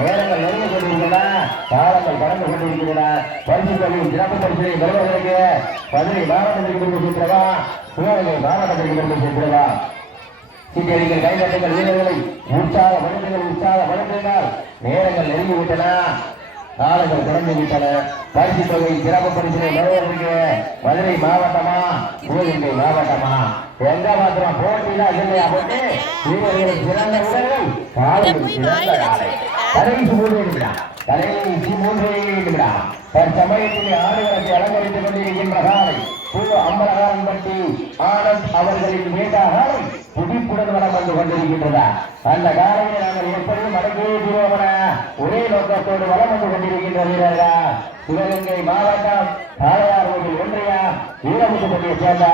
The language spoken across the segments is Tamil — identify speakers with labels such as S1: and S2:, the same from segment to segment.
S1: நேரங்கள் நெருங்கி கொண்டிருக்கிறதா காலங்கள் கடந்து கொண்டிருக்கிறதா பரிசு தொகையும் சிறப்பு பரிசுகளை பெறுவதற்கு மதுரை மாவட்டத்திற்கு கொண்டு சென்றதா சிவகங்கை மாவட்டத்திற்கு கொண்டு சென்றதா சீட்டடிகள் கைதட்டுங்கள் வீரர்களை. உற்சாக வழங்குங்கள் உற்சாக உற்சாகப்படுத்துங்கள் நேரங்கள் நெருங்கி விட்டன காலங்கள் கடந்து விட்டன பரிசு தொகை சிறப்பு பரிசுகளை பெறுவதற்கு மதுரை மாவட்டமா? சிவகங்கை மாவட்டமா? எங்க மாத்திரம்? போட்டியில இல்லையா? போட்டு? வீரர்களின் சிறந்த உடல்கள். காலங்கள் சிறந்த காலை. கடைசி மூன்று நிமிடம் கடைசி மூன்று நிமிடம் தற்சமயத்திலே ஆடுகளத்தை அலங்கரித்துக் கொண்டிருக்கின்ற காலை பூ அம்பலகாரன் பற்றி ஆனந்த் அவர்களின் மீட்டாக துடிப்புடன் வளம் வந்து கொண்டிருக்கின்றதா? அந்த காலையை நாங்கள் எப்படியும் அடக்கியே தீரோமன ஒரே நோக்கத்தோடு வளம் வந்து கொண்டிருக்கின்ற வீரர்களா? சிவகங்கை மாவட்டம் காளையார்கோவில் ஒன்றிய? வீரமுத்துப்பட்டியை சேர்ந்த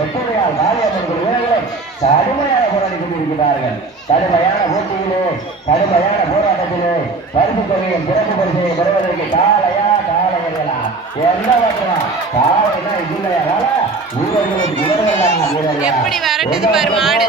S1: எட்டுமையார் காளியம்மன் வீரர்களை கடுமையான போராடி கொண்டிருக்கிறார்கள் கடுமையான போட்டியிலே கடுமையான பரிசு தொகையும் சிறப்பு பரிசையை பெறுவதற்கு காளையா காளையர்களா? என்ன பண்றோம் காளைனா இல்லையா வீரர்கள் வீரர்கள்
S2: எப்படி விரட்டுது பாரு மாடு.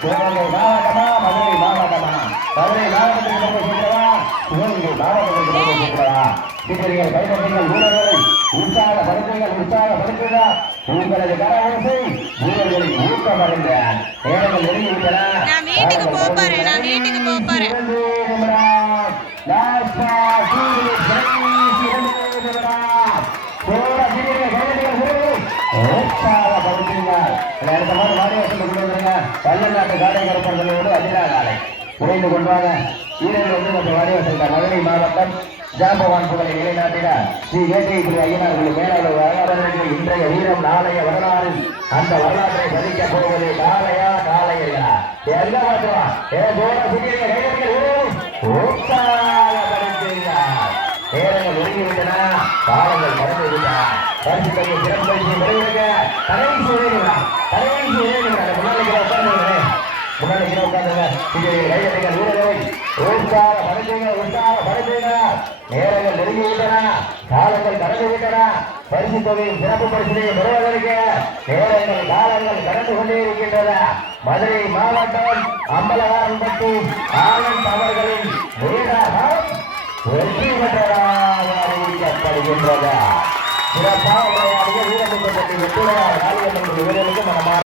S1: சிவகங்கை மாவட்டமா மதுரை மாவட்டமா? மதுரை மாவட்டத்தில் கொண்டு சென்றவா சிவகங்கை மாவட்டத்தில் கொண்டு சென்றவா சீக்கிரங்கள் கைப்பற்றுங்கள் வீரர்களை உற்சாகப்படுத்துங்கள் உற்சாகப்படுத்துங்கள். உங்களது கரவரிசை வீரர்களின் ஊக்கம் அடைந்த நேரங்கள் நெருங்கிவிட்டன
S2: நான் வீட்டுக்கு போப் போறேன், நான் வீட்டுக்கு போப் போறேன்.
S1: இரண்டு நிமிடம். Last pass, கடைசி இரண்டு நிமிடம். போட சீக்கிரம் கைதட்டுங்கள் வீரர்களை. உற்சாகப்படுத்துங்கள். அடுத்த மாதிரி மாடி வசூல் கொண்டு வந்துருங்க பள்ளநாட்டு காடை கருப்பர்களோடு அதிரா காலை குறைந்து கொண்டு வாங்க வீரர்கள் வந்து நம்ம வசூல் மதுரை மாவட்டம் ஜாம்பவான் புகழை நிலைநாட்டிட ஸ்ரீ ஏற்றைக்குடி ஐயனார்கள் மேலாளர் வரலாறு இன்றைய வீரம் நாளைய வரலாறு அந்த வரலாற்றை பதிக்கப் போவது காலையா காலையா எங்க மாற்றுவா ஏ தூர நேரங்கள் ஒதுங்கிவிட்டன காலங்கள் கடந்து விட்டன கையை சிறப்பு கடைசி கடைசி நேரங்கள் நெருங்கி விட்டன காலங்கள் கடந்து விட்டன பரிசு தொகையும் சிறப்பு பரிசினை பெறுவதற்கு நேரங்கள் காலங்கள் கடந்து கொண்டே இருக்கின்றன. மதுரை மாவட்டம் அம்பலவாரன்பட்டி ஆனந்த் அவர்களின் வீரகம் வெற்றி பெற்றதாக அறிவிக்கப்படுகின்றது. சிறப்பாக விளையாடிய வீரமுகப்பட்டி வெற்றியாளர் காளியம்மன் வீரர்களுக்கு மனமார்ந்த